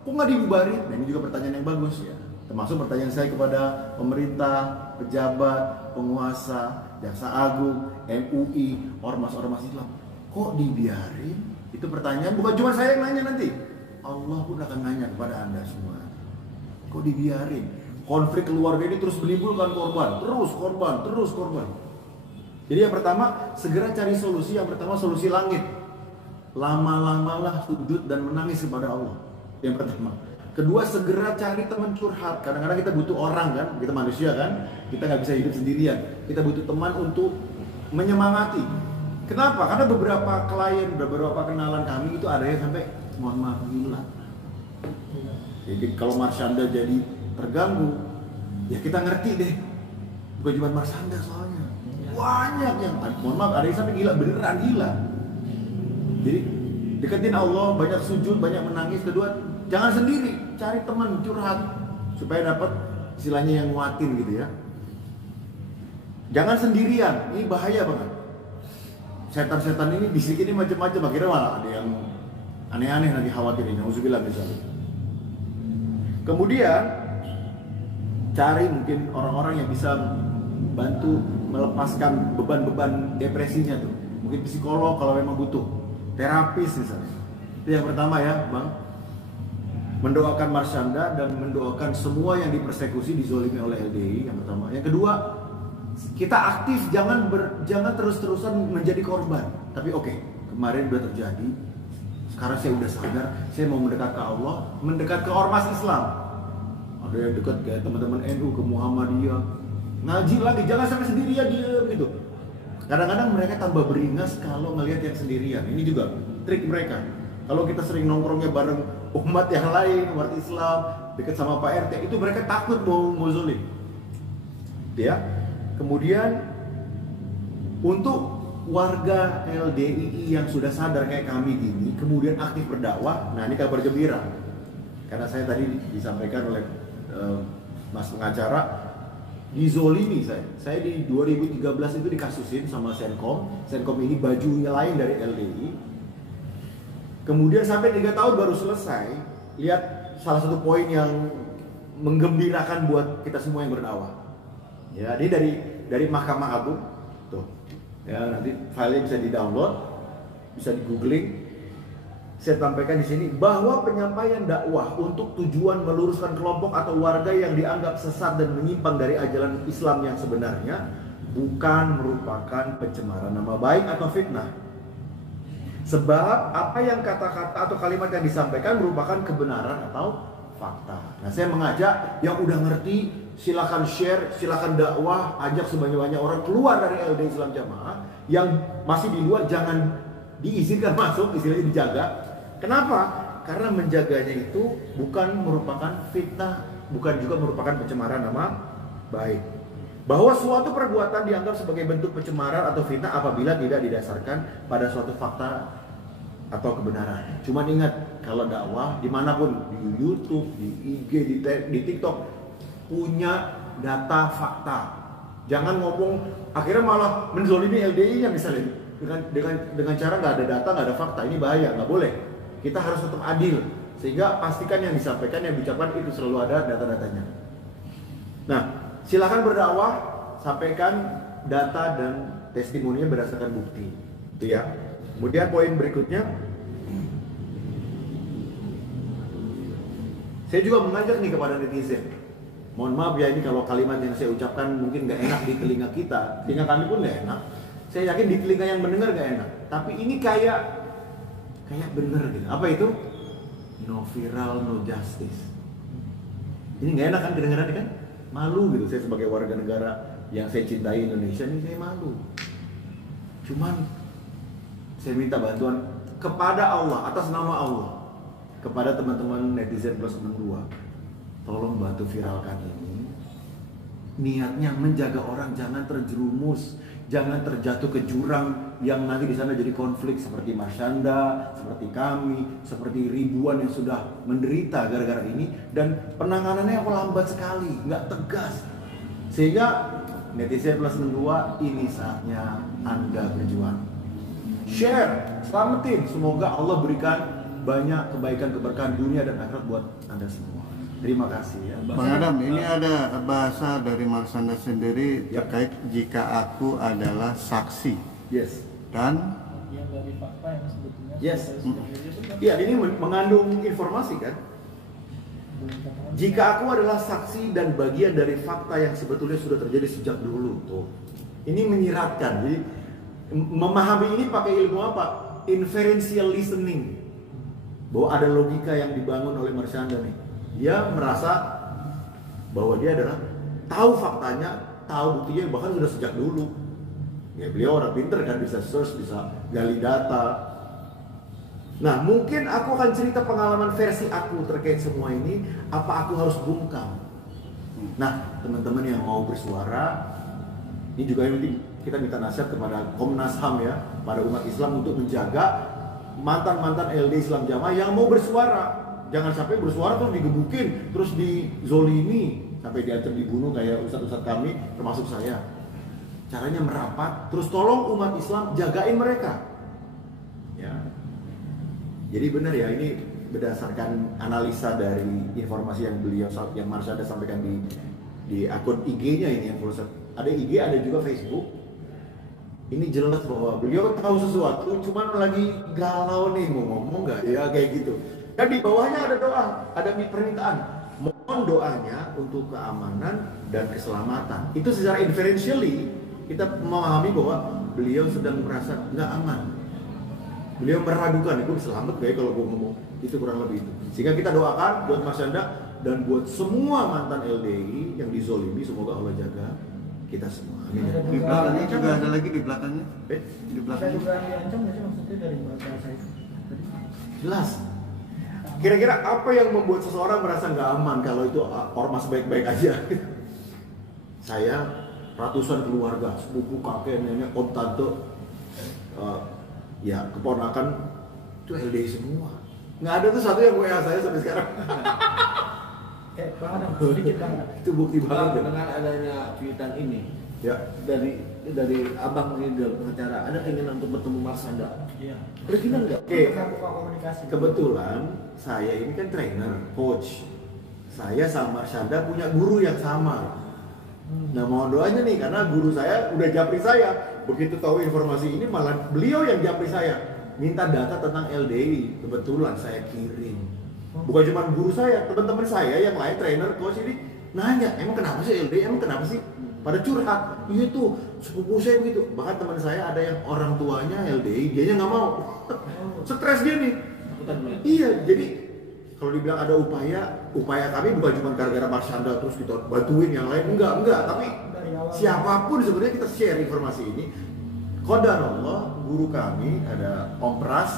kok gak dibubarin? Nah ini juga pertanyaan yang bagus ya. Termasuk pertanyaan saya kepada pemerintah, pejabat, penguasa, jaksa agung, MUI, ormas-ormas Islam, kok dibiarin? Itu pertanyaan bukan cuma saya yang nanya nanti, Allah pun akan nanya kepada anda semua. Kok dibiarin? Konflik keluarga ini terus menimbulkan korban, terus korban. Jadi yang pertama, segera cari solusi. Yang pertama, solusi langit. Lama-lamalah sujud dan menangis kepada Allah. Yang pertama. Kedua, segera cari teman curhat. Kadang-kadang kita butuh orang kan, kita manusia kan, kita nggak bisa hidup sendirian. Kita butuh teman untuk menyemangati. Kenapa? Karena beberapa klien, beberapa kenalan kami itu ada yang sampai, mohon maaf, gila. Jadi kalau Marsyanda jadi terganggu, ya kita ngerti deh. Bukan cuma Marsyanda soalnya. Banyak yang, mohon maaf, ada yang sampai gila, beneran gila. Jadi deketin Allah, banyak sujud, banyak menangis. Kedua, jangan sendiri, cari teman curhat supaya dapat istilahnya yang nguatin gitu ya. Jangan sendirian, ini bahaya banget. Setan-setan ini bisikin ini macam-macam, akhirnya malah ada yang aneh-aneh nanti khawatirin. Auzubillah misalnya. Kemudian cari mungkin orang-orang yang bisa bantu melepaskan beban-beban depresinya tuh. Mungkin psikolog kalau memang butuh, terapis misalnya. Itu yang pertama ya, Bang. Mendoakan Marsyanda dan mendoakan semua yang dipersekusi, dizolimi oleh LDI, yang pertama. Yang kedua, kita aktif, jangan terus-terusan menjadi korban. Tapi oke, kemarin udah terjadi. Sekarang saya udah sadar, saya mau mendekat ke Allah, mendekat ke ormas Islam. Ada yang dekat kayak teman-teman NU, ke Muhammadiyah. Ngaji lagi, jangan sampai sendirian dia gitu. Kadang-kadang mereka tambah beringas kalau ngelihat yang sendirian. Ini juga trik mereka. Kalau kita sering nongkrongnya bareng umat yang lain, umat Islam, dekat sama Pak RT, itu mereka takut mau zolim. Ya. Kemudian untuk warga LDII yang sudah sadar kayak kami gini, kemudian aktif berdakwah, nah ini kabar gembira. Karena saya tadi disampaikan oleh Mas pengacara, dizolimi saya di 2013 itu dikasusin sama Senkom ini bajunya lain dari LDI. Kemudian sampai 3 tahun baru selesai. Lihat salah satu poin yang menggembirakan buat kita semua yang berdakwah. Ya, ini dari Mahkamah Agung tuh. Ya, nanti filenya bisa di-download, bisa di-googling. Saya sampaikan di sini bahwa penyampaian dakwah untuk tujuan meluruskan kelompok atau warga yang dianggap sesat dan menyimpang dari ajaran Islam yang sebenarnya bukan merupakan pencemaran nama baik atau fitnah. Sebab apa yang kata-kata atau kalimat yang disampaikan merupakan kebenaran atau fakta. Nah, saya mengajak yang udah ngerti, silakan share, silakan dakwah, ajak sebanyak-banyak orang keluar dari LDI Islam Jamaah. Yang masih di luar jangan diizinkan masuk, istilahnya dijaga. Kenapa? Karena menjaganya itu bukan merupakan fitnah, bukan juga merupakan pencemaran nama baik. Bahwa suatu perbuatan dianggap sebagai bentuk pencemaran atau fitnah apabila tidak didasarkan pada suatu fakta atau kebenaran. Cuman ingat, kalau dakwah dimanapun, di YouTube, di IG, di TikTok, punya data fakta. Jangan ngomong akhirnya malah menzolimi LDI-nya misalnya dengan cara nggak ada data, nggak ada fakta. Ini bahaya, nggak boleh. Kita harus tetap adil, sehingga pastikan yang disampaikan, yang diucapkan itu selalu ada data-datanya. Nah, silakan berdakwah, sampaikan data dan testimoninya berdasarkan bukti, itu ya. Kemudian poin berikutnya, saya juga mengajak nih kepada netizen. Mohon maaf ya, ini kalau kalimat yang saya ucapkan mungkin nggak enak di telinga kita, telinga kami pun nggak enak. Saya yakin di telinga yang mendengar nggak enak. Tapi ini kayak bener gitu. Apa itu? No viral, no justice. Ini nggak enak kan kedengarannya kan? Malu gitu. Saya sebagai warga negara yang saya cintai Indonesia ini, saya malu. Cuman saya minta bantuan kepada Allah, atas nama Allah, kepada teman-teman netizen plus 62, tolong bantu viralkan ini. Niatnya menjaga orang jangan terjerumus, jangan terjatuh ke jurang yang nanti di sana jadi konflik seperti Marsyanda, seperti kami, seperti ribuan yang sudah menderita gara-gara ini, dan penanganannya lambat sekali, nggak tegas. Sehingga netizen plus 62, ini saatnya Anda berjuang. Share, selamatin. Semoga Allah berikan banyak kebaikan, keberkahan dunia dan akhirat buat Anda semua. Terima kasih ya. Bang Adam, ini ada bahasa dari Marsyanda sendiri terkait jika aku adalah saksi. Yes. Dan Yang dari fakta yang sebetulnya Yes. sudah Iya, ini mengandung informasi kan. Jika aku adalah saksi dan bagian dari fakta yang sebetulnya sudah terjadi sejak dulu tuh. Ini menyiratkan. Jadi memahami ini pakai ilmu apa? Inferential listening. Bahwa ada logika yang dibangun oleh Marsyanda nih. Dia merasa bahwa dia adalah tahu faktanya, tahu buktinya, bahkan sudah sejak dulu. Ya, beliau orang pinter kan, bisa search, bisa gali data. Nah, mungkin aku akan cerita pengalaman versi aku terkait semua ini. Apa aku harus bungkam? Nah, teman-teman yang mau bersuara, ini juga yang penting, kita minta nasihat kepada Komnas HAM ya, pada umat Islam untuk menjaga mantan-mantan LDI Islam Jamaah yang mau bersuara. Jangan sampai bersuara terus digebukin, terus dizolimi, sampai diancam dibunuh kayak ustadz-ustadz kami, termasuk saya. Caranya merapat, terus tolong umat Islam jagain mereka. Ya. Jadi benar ya, ini berdasarkan analisa dari informasi yang beliau, yang Marsyanda sampaikan di akun IG-nya ini yang ada IG, ada juga Facebook. Ini jelas bahwa beliau tahu sesuatu, cuman lagi galau nih mau ngomong nggak ya kayak gitu. Dan di bawahnya ada doa, ada permintaan. Mohon doanya untuk keamanan dan keselamatan. Itu secara inferentially kita memahami bahwa beliau sedang merasa nggak aman. Beliau meragukan, gue selamat gak ya kalau gue ngomong. Itu kurang lebih itu. Sehingga kita doakan buat Marsyanda dan buat semua mantan LDI yang dizolimi, semoga Allah jaga kita semua. Amin. di belakangnya juga ada lagi di belakangnya. Di Saya belakangnya. juga diancam nggak sih maksudnya dari bahasa itu? Tadi. Jelas. Kira-kira apa yang membuat seseorang merasa nggak aman kalau itu ormas baik-baik aja? Saya ratusan keluarga, sepupu, kakek, nenek, om, tante, ya keponakan itu LDI semua. Nggak ada tuh satu yang WA saya sampai sekarang. Bang Adam, sedikit banget. Itu bukti banget. Dengan adanya cuitan ini Ya. dari abang ini dalam pengacara ada keinginan untuk bertemu Marsyanda. Iya. Ada keinginan nggak? Oke. Buka komunikasi. Kebetulan saya ini kan trainer, coach. Saya sama Marsyanda punya guru yang sama. Nah, mohon doanya nih karena guru saya udah japri saya. Begitu tahu informasi ini malah beliau yang japri saya. Minta data tentang LDI. Kebetulan saya kirim. Bukan cuma guru saya, teman-teman saya yang lain trainer, coach ini nanya, emang kenapa sih LDI? Emang kenapa sih? Pada curhat, iya tuh sepupu saya begitu. Bahkan teman saya ada yang orang tuanya LDI, dianya nggak mau. Stres dia nih. Iya, jadi kalau dibilang ada upaya kami bukan cuma gara-gara Marsanda terus kita bantuin yang lain, enggak. Tapi Dari awal. siapapun sebenarnya kita share informasi ini. Qadarullah, guru kami ada Om Pras,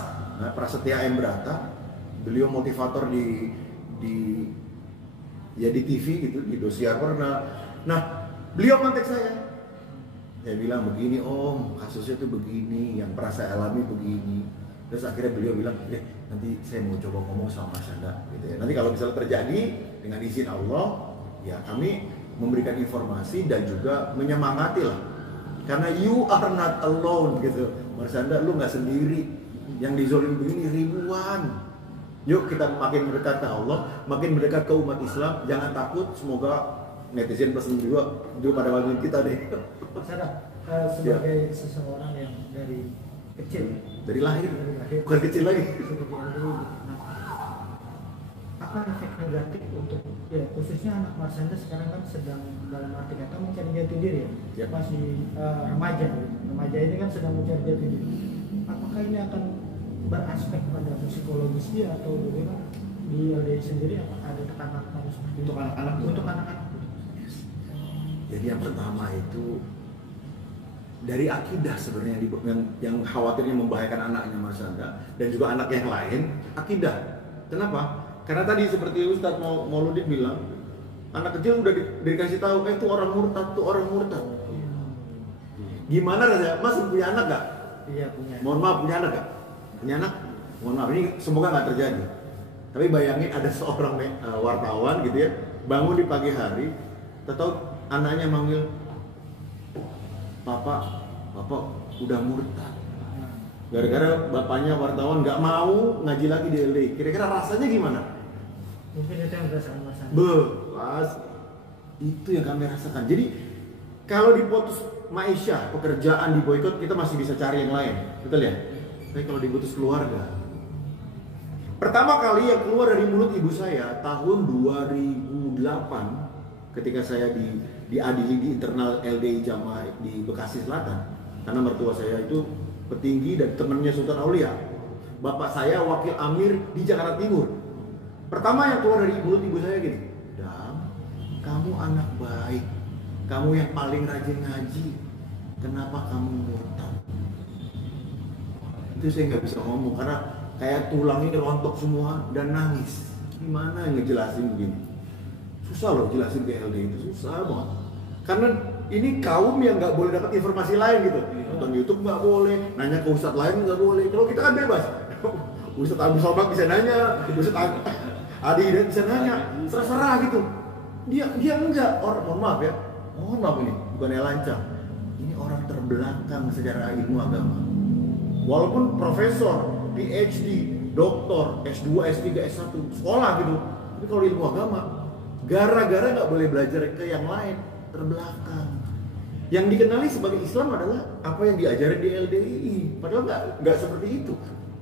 Prasetya M. Brata, beliau motivator di TV gitu, di Indosiar pernah. Nah, beliau kontak saya. Saya bilang begini Om, kasusnya tuh begini, yang pernah saya alami begini. Terus akhirnya beliau bilang, nanti saya mau coba ngomong sama Mas Anda gitu ya. Nanti kalau misalnya terjadi dengan izin Allah, ya kami memberikan informasi dan juga menyemangati lah. Karena you are not alone gitu. Mas Anda, lu nggak sendiri. Yang dizolim begini ribuan. Yuk kita makin mendekat ke Allah, makin mendekat ke umat Islam. Jangan takut, semoga netizen pesen juga pada bantuin kita deh. Sadar, sebagai seseorang yang dari kecil, Dari lahir, bukan kecil lagi. Apa efek negatif untuk ya khususnya anak Marsanda sekarang kan sedang dalam arti kata mencari jati diri ya, Ya. masih remaja ini kan sedang mencari jati diri. Apakah ini akan beraspek pada psikologis dia atau bagaimana? Di LDI sendiri apakah ada tekanan seperti itu? Untuk anak-anak? Untuk anak-anak. Jadi yang pertama itu dari akidah sebenarnya yang khawatirnya membahayakan anaknya Mas Anda dan juga anak yang lain, akidah. Kenapa? Karena tadi seperti Ustadz Mauludin bilang, anak kecil udah dikasih tahu itu orang murtad, tuh orang murtad. Gimana rasanya? Mas punya anak gak? Iya punya. Mohon maaf, punya anak gak? Punya anak? Mohon maaf, ini semoga nggak terjadi. Tapi bayangin ada seorang wartawan gitu ya, bangun di pagi hari, tahu anaknya manggil, Papa udah murtad. Gara-gara bapaknya wartawan nggak mau ngaji lagi di LDI. Kira-kira rasanya gimana? Mungkin itu yang berdasarkan masalah. Belas, itu yang kami rasakan. Jadi kalau diputus maisha, pekerjaan di boykot, kita masih bisa cari yang lain, betul ya? Tapi kalau diputus keluarga, pertama kali yang keluar dari mulut ibu saya tahun 2008 ketika saya diadili di internal LDI Jamaah di Bekasi Selatan, karena mertua saya itu petinggi dan temannya Sultan Aulia. Bapak saya wakil amir di Jakarta Timur. Pertama yang keluar dari mulut ibu saya gini, Dam, kamu anak baik, kamu yang paling rajin ngaji, kenapa kamu murtad? Itu saya nggak bisa ngomong karena kayak tulangnya rontok semua dan nangis. Gimana ngejelasin begini? Susah loh jelasin ke LD itu, susah banget. Karena ini kaum yang nggak boleh dapat informasi lain gitu. Nonton YouTube nggak boleh, nanya ke ustadz lain nggak boleh. Kalau kita kan bebas. Ustadz Abu Sobak bisa nanya, Ustadz Adi Hidayat bisa nanya, serah-serah gitu. Dia enggak, mohon maaf ya, mohon maaf ini bukan lancang. Ini orang terbelakang secara ilmu agama. Walaupun profesor, PhD, doktor, S2, S3, S1, sekolah gitu. Tapi kalau ilmu agama, gara-gara nggak boleh belajar ke yang lain, terbelakang. Yang dikenali sebagai Islam adalah apa yang diajarin di LDI. Padahal nggak seperti itu.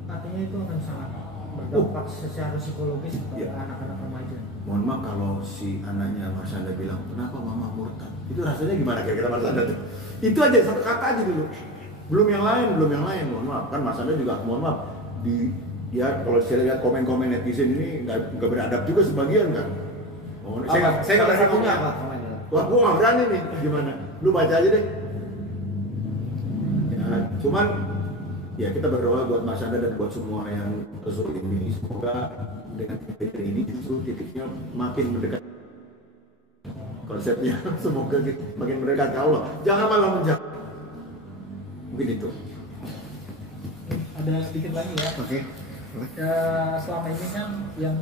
Artinya itu akan sangat berdampak secara psikologis kepada Iya. anak-anak remaja. Mohon maaf kalau si anaknya Marsanda bilang, kenapa mama murtad? Itu rasanya gimana kira-kira Marsanda tuh? Itu aja satu kata aja dulu. Belum yang lain. Mohon maaf, kan Marsanda juga mohon maaf. Ya kalau saya lihat komen-komen netizen ini nggak beradab juga sebagian kan. Saya nggak berani ngomong apa. Wah, gua nggak berani nih. Gimana? Lu baca aja deh. Ya, cuman ya kita berdoa buat Mas Anda dan buat semua yang tersuruh ini, semoga dengan titik ini justru titiknya makin mendekat konsepnya. Semoga makin mendekat ke Allah, jangan malah menjauh. Mungkin itu. Ada sedikit lagi ya. Oke. Ya, selama ini kan yang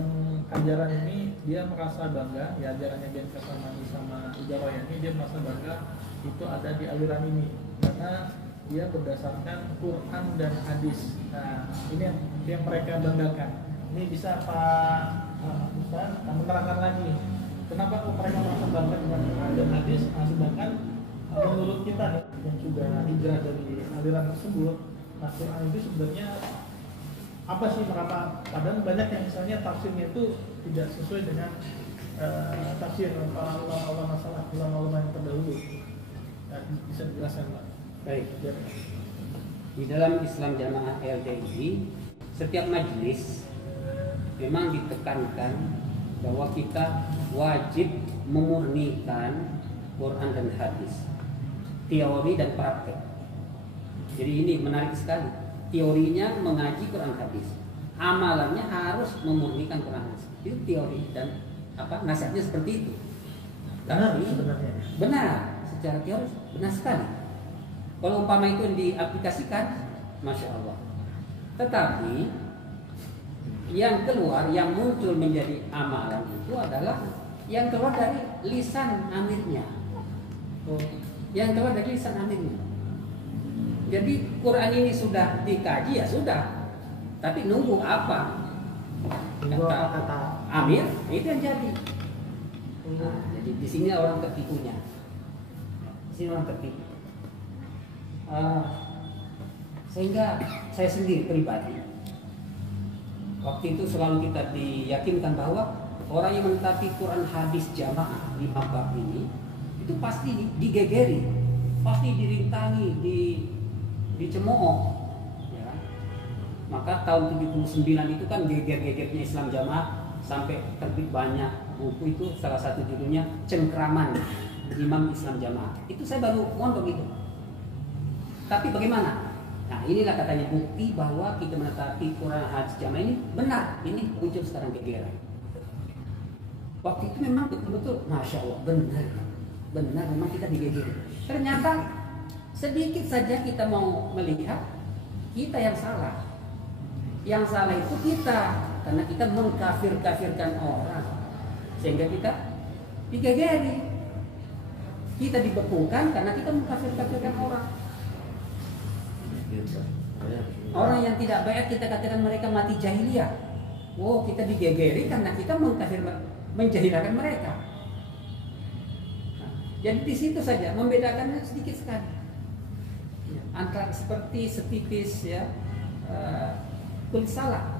ajaran ini dia merasa bangga, ya ajarannya Ben Kasamani sama Ijawaya ini dia merasa bangga itu ada di aliran ini karena dia berdasarkan Quran dan hadis. Nah, ini yang mereka banggakan. Ini bisa Pak Ustaz menerangkan lagi kenapa kok mereka merasa bangga dengan Quran dan hadis, nah, sedangkan menurut kita nih, yang sudah hijrah dari aliran tersebut, nah Quran itu sebenarnya apa sih, kenapa padahal banyak yang misalnya tafsirnya itu tidak sesuai dengan tafsir para ulama-ulama salaf, ulama-ulama yang terdahulu. Nah, bisa dijelaskan Pak? Baik. Di dalam Islam Jamaah LDI, setiap majelis memang ditekankan bahwa kita wajib memurnikan Quran dan hadis, teori dan praktek. Jadi ini menarik sekali. Teorinya mengaji Quran hadis, amalannya harus memurnikan Quran hadis. Itu teori dan nasihatnya seperti itu. Benar Tapi sebenarnya. benar, secara teori benar sekali. Kalau umpama itu diaplikasikan, masya Allah. Tetapi yang keluar, yang muncul menjadi amalan itu adalah yang keluar dari lisan amirnya. Yang keluar dari lisan amirnya. Jadi Quran ini sudah dikaji ya sudah, tapi nunggu apa kata amir itu yang jadi. Nah, jadi di sini orang tertipunya. Di sini orang tertipu. Sehingga saya sendiri pribadi waktu itu selalu kita diyakinkan bahwa orang yang menetapi Quran hadis jamaah 5 bab ini itu pasti digegeri, pasti dirintangi, dicemooh, ya. Maka tahun 79 itu kan geger-gegernya Islam jamaah sampai terbit banyak buku, itu salah satu judulnya Cengkraman Imam Islam Jamaah. Itu saya baru mondok itu. Tapi bagaimana? Nah, inilah katanya bukti bahwa kita menetapi Quran hadis jamaah ini benar. Ini muncul sekarang gegeran. Waktu itu memang betul-betul masya Allah benar memang kita digegeri. Ternyata sedikit saja kita mau melihat kita yang salah. Yang salah itu kita karena kita mengkafir-kafirkan orang sehingga kita digegeri. Kita dibekukan karena kita mengkafir-kafirkan orang. Orang yang tidak baik kita katakan mereka mati jahiliyah. Oh, kita digegeri karena kita menjahilkan mereka. Nah, jadi di situ saja membedakannya sedikit sekali. Antara seperti setipis ya kulit salah,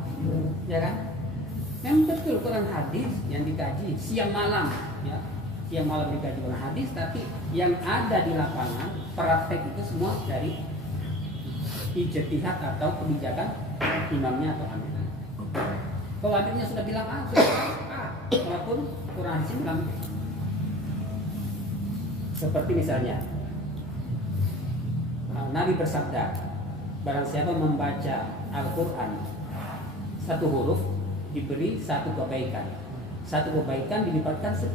ya kan? Memang betul Quran hadis yang dikaji siang malam, ya siang malam dikaji Quran hadis, tapi yang ada di lapangan praktek itu semua dari ijtihad atau kebijakan imamnya atau amirnya. Kalau amirnya sudah bilang A, walaupun Quran hadis bilang B. Seperti misalnya Nabi bersabda, barang siapa membaca Al-Quran satu huruf diberi satu kebaikan. Satu kebaikan dilipatkan 10.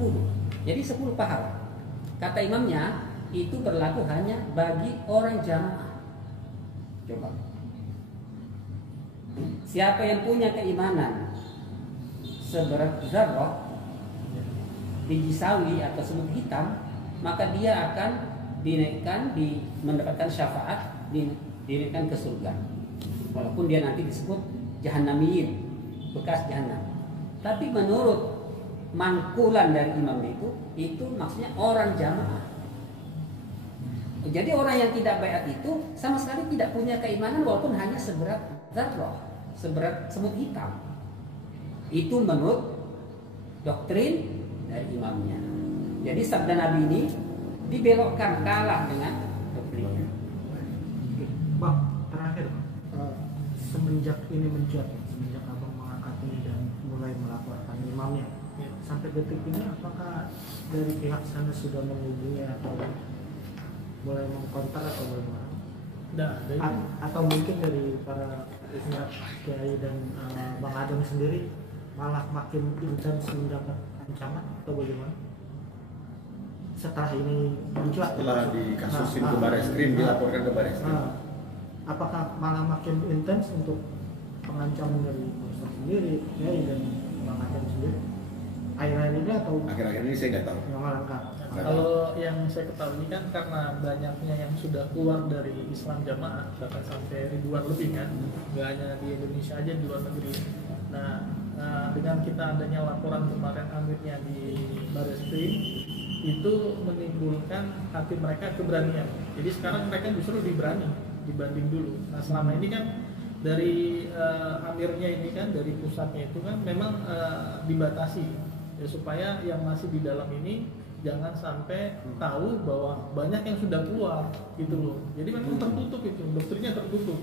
Jadi 10 pahala. Kata imamnya itu berlaku hanya bagi orang jamaah. Coba. Siapa yang punya keimanan seberat zarrah biji sawi atau semut hitam, maka dia akan dinaikkan, mendapatkan syafaat, dinaikkan ke surga. Walaupun dia nanti disebut jahannamiyin, bekas jahannam. Tapi menurut mangkulan dari imam itu maksudnya orang jamaah. Jadi orang yang tidak baiat itu sama sekali tidak punya keimanan walaupun hanya seberat zarrah, seberat semut hitam. Itu menurut doktrin dari imamnya. Jadi sabda Nabi ini dibelokkan, kalah dengan doktrinnya. Bang, terakhir semenjak ini mencuat, semenjak abang mengangkat ini dan mulai melaporkan imamnya, sampai detik ini apakah dari pihak sana sudah menghubungi atau mulai mengkontak atau bagaimana? Atau mungkin dari para pihak kiai dan Bang Adam sendiri malah makin intens mendapat ancaman atau bagaimana? Setelah ini mencuat, setelah dikasusin ke Bareskrim, dilaporkan ke Bareskrim. Apakah malah makin intens untuk pengancaman dari Ustaz sendiri, kiai dan Bang Adam sendiri? Akhir-akhir ini atau akhir-akhir ini saya nggak tahu. Yang langkah. Kalau yang saya ketahui kan karena banyaknya yang sudah keluar dari Islam jamaah, bahkan sampai ribuan lebih kan, nggak hanya di Indonesia aja, di luar negeri. Nah, dengan kita adanya laporan kemarin amirnya di Bareskrim, itu menimbulkan hati mereka keberanian. Jadi sekarang mereka justru lebih berani dibanding dulu. Nah, selama ini kan dari amirnya ini kan, dari pusatnya itu kan memang dibatasi ya, supaya yang masih di dalam ini jangan sampai tahu bahwa banyak yang sudah keluar gitu loh. Jadi memang tertutup, itu doktrinnya tertutup.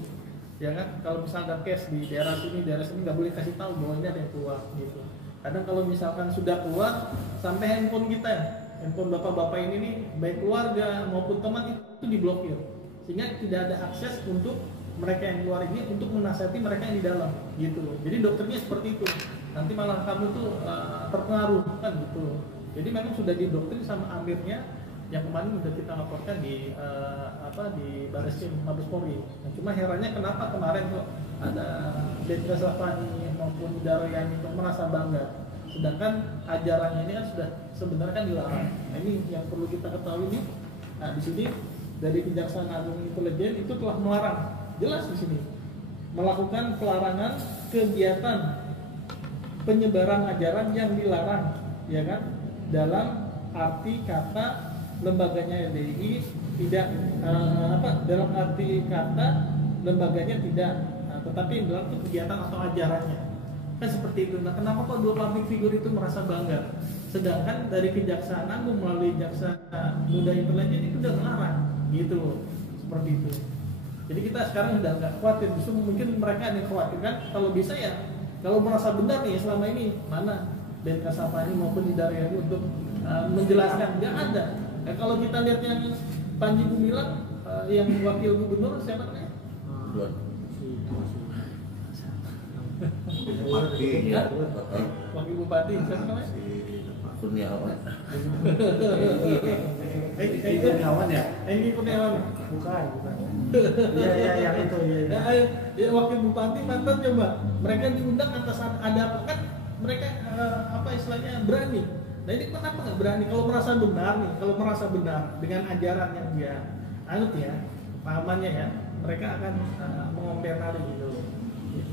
ya kan. Kalau misalnya ada case di daerah sini nggak boleh kasih tahu bahwa ini ada yang keluar gitu. Kadang kalau misalkan sudah keluar sampai handphone kita, handphone bapak-bapak ini nih, baik keluarga maupun teman itu diblokir, sehingga tidak ada akses untuk mereka yang keluar ini untuk menasihati mereka yang di dalam gitu. Jadi dokternya seperti itu, nanti malah kamu tuh terpengaruh kan gitu. Jadi memang sudah didoktrin sama amirnya, yang kemarin sudah kita laporkan di Barreskrim Mabes Polri. Nah, cuma herannya kenapa kemarin kok ada Denka Safani maupun Daroyani itu merasa bangga, sedangkan ajarannya ini kan sudah sebenarnya kan dilarang. Nah, ini yang perlu kita ketahui nih. Nah, di sini dari Kejaksaan Agung Intelijen itu telah melarang, jelas di sini melakukan pelarangan kegiatan penyebaran ajaran yang dilarang, ya kan? Dalam arti kata lembaganya LDI tidak dalam arti kata lembaganya tidak, tetapi dalam kegiatan atau ajarannya kan seperti itu. Nah, kenapa kok dua public figure itu merasa bangga, sedangkan dari Kejaksaan Agung melalui Jaksa Muda Intelijen itu udah melarang gitu loh, seperti itu. Jadi kita sekarang udah nggak khawatir, justru mungkin mereka yang khawatir kan, kalau bisa ya kalau merasa benar nih selama ini mana Denka Safani maupun Daroyani untuk menjelaskan, nggak ada. Kalau kita lihat yang Panji Gumilang, yang wakil gubernur siapa namanya? Bupati. Ya? Wakil bupati siapa namanya? Kurniawan. Kurniawan ya? Enggi Kurniawan. Bukan. Iya yang itu ya. Ya, wakil bupati mantan coba. Mereka diundang atas ada apa kan? Mereka apa istilahnya berani. Nah ini kenapa nggak berani? Kalau merasa benar nih, kalau merasa benar dengan ajaran yang dia anut ya, pahamannya ya, mereka akan mengomentari gitu.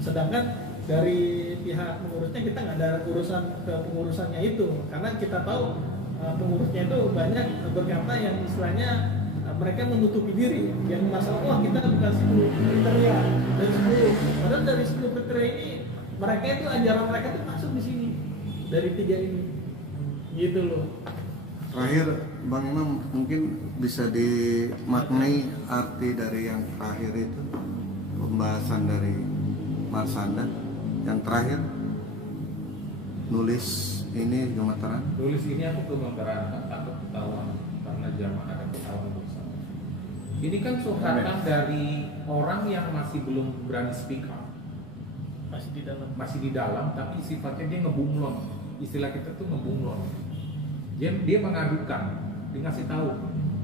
Sedangkan dari pihak pengurusnya kita nggak ada urusan ke pengurusannya itu, karena kita tahu pengurusnya itu banyak berkata yang istilahnya mereka menutupi diri, yang masalah wah kita bukan 10 kriteria dari 10, padahal dari 10 kriteria ini mereka itu ajaran mereka itu masuk di sini dari 3 ini, gitu loh. Terakhir Bang Imam mungkin bisa dimaknai arti dari yang terakhir itu, pembahasan dari Marsanda yang terakhir nulis ini gemeteran. Nulis ini aku gemeteran takut ketahuan karena jamaah akan ketahuan bersama. Ini kan curhatan dari orang yang masih belum berani speak up, masih di dalam, tapi sifatnya dia ngebunglon. Istilah kita tuh ngebunglon. Dia mengadukan, dia ngasih tahu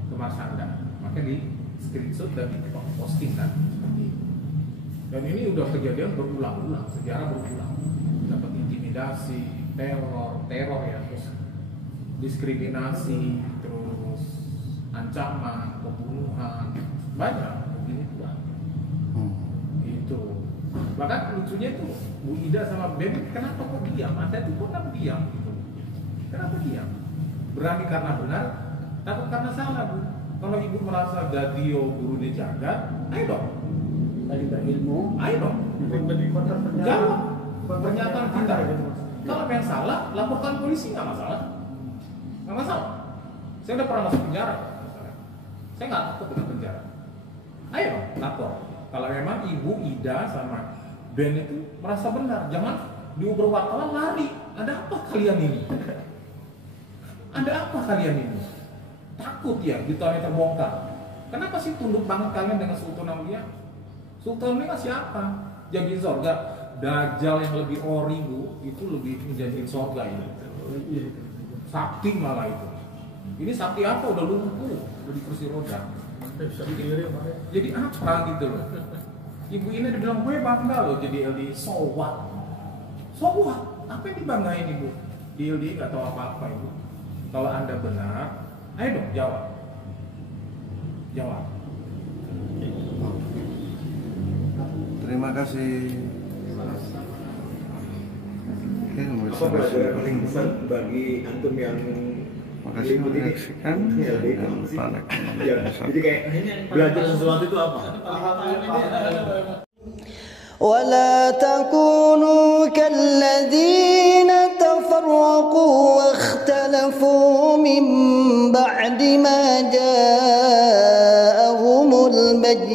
ke Marsanda, maka di screenshot dan di posting kan. Dan ini udah kejadian berulang-ulang, sejarah berulang. Dapat intimidasi, teror ya, terus diskriminasi, terus ancaman, pembunuhan, banyak begini tuh. Itu. Bahkan lucunya itu Bu Ida sama Ben, kenapa kok diam? Anda tuh kok diam gitu. Kenapa diam? Berani karena benar, takut karena salah Bu. Kalau ibu merasa Gadio guru di jagat, ayo dong. Tadi berilmu, Ayo dong. Jawab pernyataan kita. Kalau yang salah, laporkan polisi, nggak masalah. Nggak masalah. Saya udah pernah masuk penjara. Saya nggak takut dengan penjara. Ayo dong, lapor. Kalau memang Ibu Ida sama Ben itu merasa benar, jangan diuber wartawan lari. Ada apa kalian ini? Ada apa kalian ini? Takut ya ditanya terbongkar. Kenapa sih tunduk banget kalian dengan Sultan Aulia? Sultan ini siapa? Jadi surga. Dajjal yang lebih ori Bu, itu lebih menjanjikan surga ini. Sakti malah itu. Ini sakti apa? Udah lumpuh, udah di kursi roda. Jadi apa gitu loh? Ibu ini dibilang gue bangga loh jadi LDI. So what? Apa yang dibanggain Ibu? Di LDI nggak tahu apa-apa Ibu. Kalau Anda benar, ayo dong jawab. Terima kasih. Apa pelajaran paling besar bagi antum yang Makasih menyaksikan dan Pak ya, jadi kayak belajar sesuatu itu apa? ولا تكونوا كالذين تفرقوا واختلفوا من بعد ما جاءهم البينات